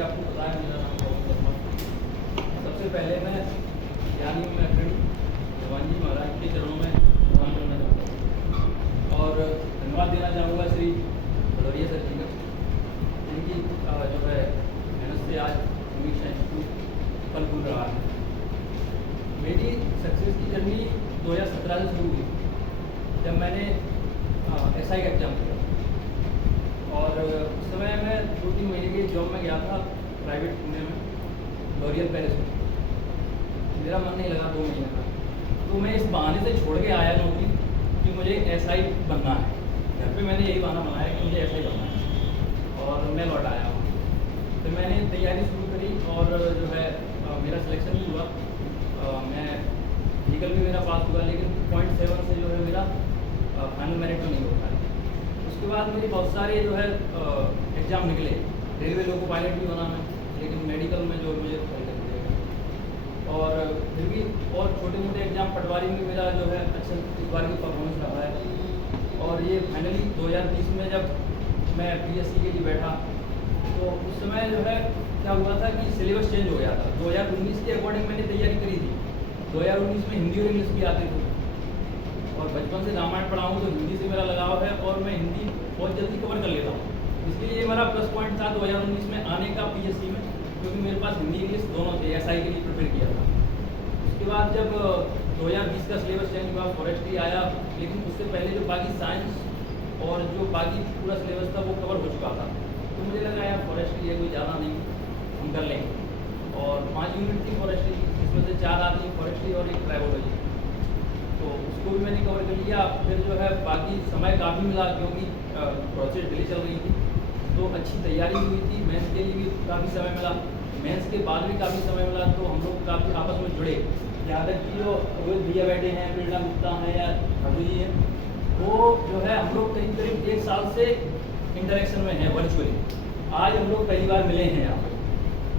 कि आपको पता है मेरा नाम पवन शर्मा। सबसे पहले मैं ज्ञानी में खड़ी भगवान जी महाराज के चरणों में प्रणाम करना चाहता हूँ और धन्यवाद देना चाहूँगा श्री भदौरिया सर जी का, जिनकी जो है मेहनत से आज समीक्षा इंस्टीट्यूट फल फूल रहा है। मेरी सक्सेस की जर्नी 2017 से शुरू हुई जब मैंने SI का एग्ज़ाम दिया और उस समय मैं 2-3 महीने की जॉब में गया था प्राइवेट पुणे में, लॉरियल पेरिस में। मेरा मन नहीं लगा 2 महीने का, तो मैं इस बहाने से छोड़ के आया नौकरी कि मुझे SI बनना है। घर पे मैंने यही बहाना बनाया कि मुझे SI बनना है और मैं लौट आया हूँ। फिर मैंने तैयारी शुरू करी और जो है मेरा सिलेक्शन भी हुआ। मैं लीगल भी मेरा पास हुआ, लेकिन 0.7 से जो है मेरा फाइनल मेरिट में नहीं हो पाया। उसके बाद मेरे बहुत सारे जो है एग्ज़ाम निकले। रेलवे लोको पायलट भी बना मैं, लेकिन मेडिकल में जो मुझे फेल कर दिया। और फिर भी और छोटे मोटे एग्ज़ाम पटवारी में मेरा जो है अच्छा इस बार की परफॉर्मेंस रहा है। और ये फाइनली 2020 में जब मैं PSC के लिए बैठा तो उस समय जो है क्या हुआ था कि सिलेबस चेंज हो गया था। 2019 के अकॉर्डिंग मैंने तैयारी करी थी। 2019 में हिंदी और इंग्लिश भी आते थे और बचपन से रामायण पढ़ा हूँ तो हिंदी से मेरा लगाव है और मैं हिंदी बहुत जल्दी कवर कर लेता हूँ। इसलिए ये मेरा प्लस पॉइंट था 2019 में आने का PSC में, क्योंकि मेरे पास हिंदी इंग्लिश दोनों थे। SI के लिए प्रिपेयर किया था। उसके बाद जब 2020 का सिलेबस चेंज हुआ, फॉरेस्ट्री आया, लेकिन उससे पहले जो बाकी साइंस और जो बाकी पूरा सिलेबस था वो कवर हो चुका था। तो मुझे लगा यार फॉरेस्ट्री है, कोई ज़्यादा नहीं, हम कर लेंगे। और 5 यूनिट थी फॉरेस्ट्री की, जिसमें से 4 आती है फॉरेस्ट्री और 1 ट्राइबोलॉजी, तो उसको भी मैंने कवर कर लिया। फिर जो है बाकी समय काफ़ी मिला क्योंकि प्रोसेस डिले चल रही थी, तो अच्छी तैयारी हुई थी। मेंस के लिए भी काफ़ी समय मिला, मेंस के बाद भी काफ़ी समय मिला। तो हम लोग काफ़ी आपस में जुड़े। यहाँ तक कि जो रोहित भैया बैठे हैं, प्रेरणा गुप्ता हैं या ठाकुर जी हैं, वो जो है हम लोग करीब करीब 1 साल से इंटरेक्शन में हैं वर्चुअली। आज हम लोग कई बार मिले हैं यहाँ पर,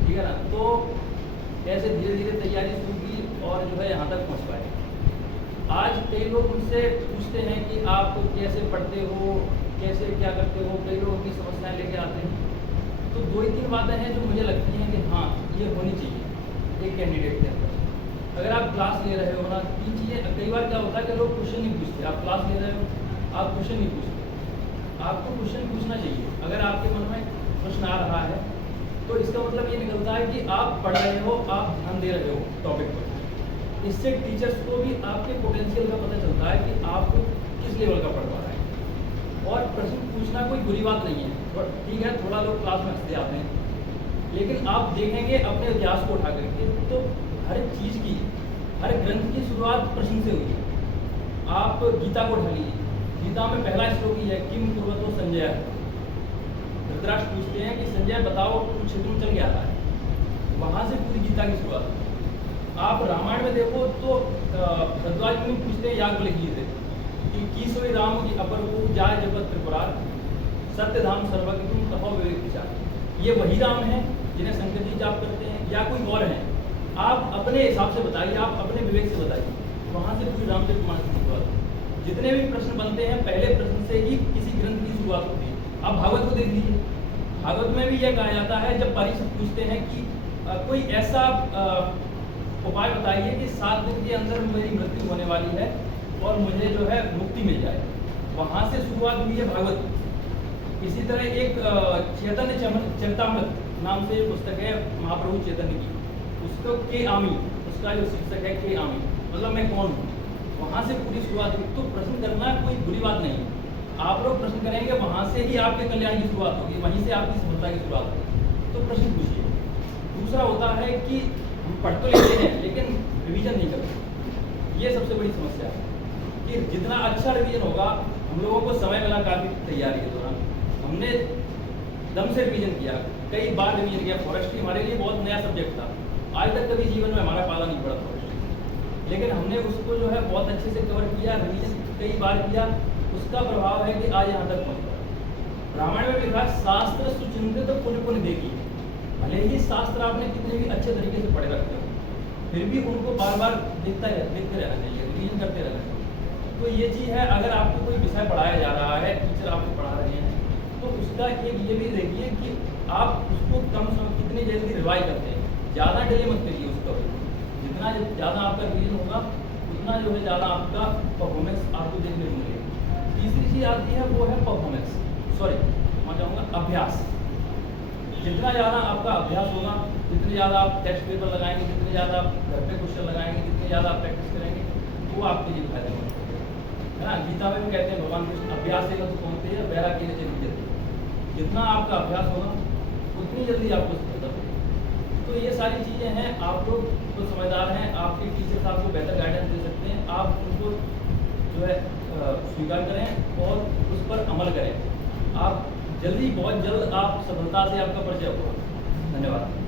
ठीक है ना। तो ऐसे धीरे धीरे तैयारी शुरू की और जो है यहाँ तक पहुँच पाए। आज कई लोग मुझसे पूछते हैं कि आप कैसे पढ़ते हो, कैसे क्या करते हो। कई लोग अपनी समस्याएं लेके आते हैं। तो 2-3 बातें हैं जो मुझे लगती हैं कि हाँ ये होनी चाहिए एक कैंडिडेट के अंदर। अगर आप क्लास ले रहे हो ना, 3 चीज़ें। कई बार क्या होता है कि लोग क्वेश्चन नहीं पूछते। आप क्लास ले रहे हो, आप क्वेश्चन नहीं पूछते। आपको क्वेश्चन पूछना चाहिए। अगर आपके मन में प्रश्न आ रहा है तो इसका मतलब ये निकलता है कि आप पढ़ रहे हो, आप ध्यान दे रहे हो टॉपिक पर। इससे टीचर्स को भी आपके पोटेंशियल का पता चलता है कि आप किस लेवल का पढ़वा रहे हैं। और प्रश्न पूछना कोई बुरी बात नहीं है, ठीक है, थोड़ा लोग क्लास में हंसते आते हैं, लेकिन आप देखेंगे अपने इतिहास को उठा करके तो हर चीज़ की, हर ग्रंथ की शुरुआत प्रश्न से हुई है। आप गीता को उठा लीजिए, गीता में पहला श्लोक ही है किम कुर्वतो संजय। धृतराष्ट्र पूछते हैं कि संजय बताओ कुरुक्षेत्र में चल गया था, वहाँ से पूरी गीता की शुरुआत। आप रामायण में देखो तो भरद्वाज मुनि पूछते हैं याज्ञवल्क्य से कि कीसोई राम की अपर को जाय जगत त्रिपुरार सत्य धाम सर्वज्ञ तुम कहो विवेक विचार। ये वही राम है जिन्हें शंकर जी जाप करते हैं या कोई और है? आप अपने हिसाब से बताइए, आप अपने विवेक से बताइए। वहाँ से पूरी रामचरितमानस की शुरुआत। जितने भी प्रश्न बनते हैं पहले प्रश्न से ही किसी ग्रंथ की शुरुआत होती है। आप भागवत को देख लीजिए, भागवत में भी यह कहा जाता है जब परीक्षित पूछते हैं कि कोई ऐसा उपाय बताइए कि 7 दिन के अंदर मेरी मृत्यु होने वाली है और मुझे जो है मुक्ति मिल जाए। वहाँ से शुरुआत हुई है भागवत। इसी तरह एक चैतन्य चरितामृत नाम से पुस्तक है महाप्रभु चैतन्य की, उसको के आमी, उसका जो शीर्षक है के आमी, मतलब मैं कौन हूँ। वहाँ से पूरी शुरुआत हुई। तो प्रश्न करना कोई बुरी बात नहीं है। आप लोग प्रश्न करेंगे, वहाँ से ही आपके कल्याण की शुरुआत होगी, वहीं से आपकी सफलता की शुरुआत होगी। तो प्रश्न पूछिए। दूसरा होता है कि हम पढ़ तो लेते हैं लेकिन रिवीजन नहीं करते। ये सबसे बड़ी समस्या है कि जितना अच्छा रिवीजन होगा, हम लोगों को समय मिला काफ़ी तैयारी के दौरान, हमने दम से रिवीजन किया, कई बार रिवीजन किया। फॉरेस्ट्री हमारे लिए बहुत नया सब्जेक्ट था, आज तक कभी जीवन में हमारा पाला नहीं पड़ा फॉरेस्ट्री, लेकिन हमने उसको जो है बहुत अच्छे से कवर किया, रिवीजन कई बार किया। उसका प्रभाव है कि आज यहाँ तक पहुँच पाए। रामायण में लिखा शास्त्र सुचिंतित पुण्य पुण्य देखिए। भले ही शास्त्र आपने कितने भी अच्छे तरीके से पढ़े रखते हो, फिर भी उनको बार बार देखते रहना चाहिए, रिवीजन करते रहना चाहिए। तो ये चीज़ है। अगर आपको कोई विषय पढ़ाया जा रहा है, टीचर आपको पढ़ा रहे हैं, तो उसका एक ये भी देखिए कि आप उसको कम समय कितने रिवाइज करते हैं। ज़्यादा डिले मत करिए उस टॉपिक को, जितना ज़्यादा आपका रिवीजन होगा उतना जो है ज़्यादा आपका परफॉर्मेंस आपको देखने को मिलेगी। तीसरी चीज़ आती है वो है परफॉर्मेंस, मैं चाहूँगा अभ्यास। जितना ज़्यादा आपका अभ्यास होगा, जितने ज़्यादा आप टेस्ट पेपर लगाएंगे, जितने ज़्यादा आप घर पे क्वेश्चन लगाएंगे, जितने ज़्यादा आप प्रैक्टिस करेंगे, वो आपके लिए फायदेमंद है ना। गीता में भी कहते हैं भगवान कृष्ण, अभ्यास से लत पहुँचते हैं बैरा के नीचे नहीं देते। जितना आपका अभ्यास होगा उतनी जल्दी आपको सफलता मिलेगी। तो ये सारी चीज़ें हैं, आप लोग तो समझदार हैं, आपके टीचर्स आपको बेहतर गाइडेंस दे सकते हैं, आप उनको जो है स्वीकार करें और उस पर अमल करें। आप जल्दी, बहुत जल्द आप सफलता से आपका परिचय होगा। धन्यवाद।